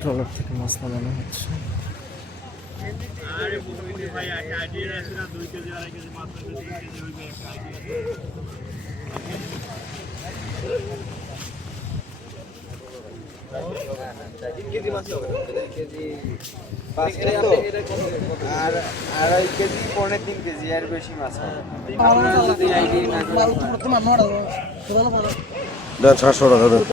Trawler থেকে মাছ নামানো হচ্ছে। আর 2.5 কেজি 3.5 কেজি আর বেশি মাছ হবে। 600 টাকা দেন।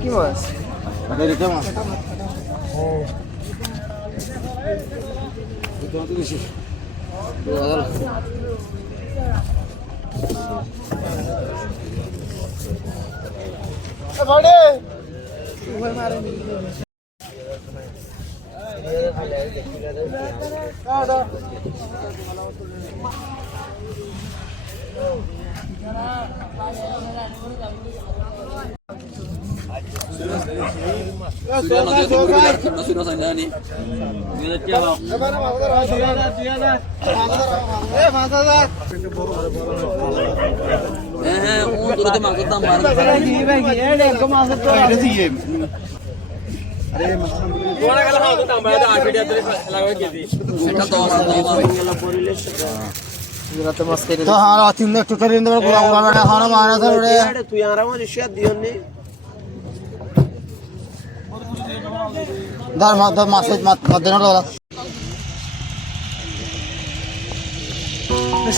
কি মাছ? এটা মাছ।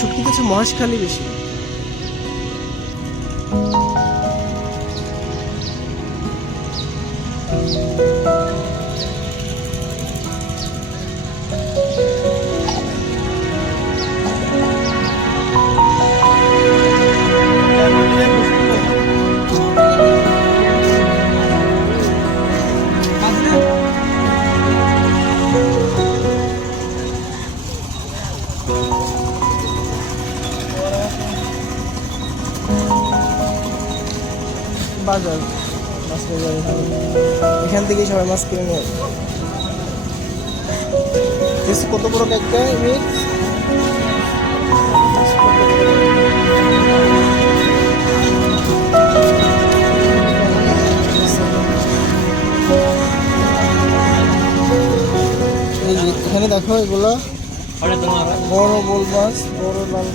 শুটকি কিছু মহেশখালী বেশি। বাজার মাছ বাজার এখান থেকে সবাই মাছ কিনে নিয়ে আসে। কত বড় একটা ইট এখানে দেখো, এগুলো বড় বোল মাছ, বড় লাল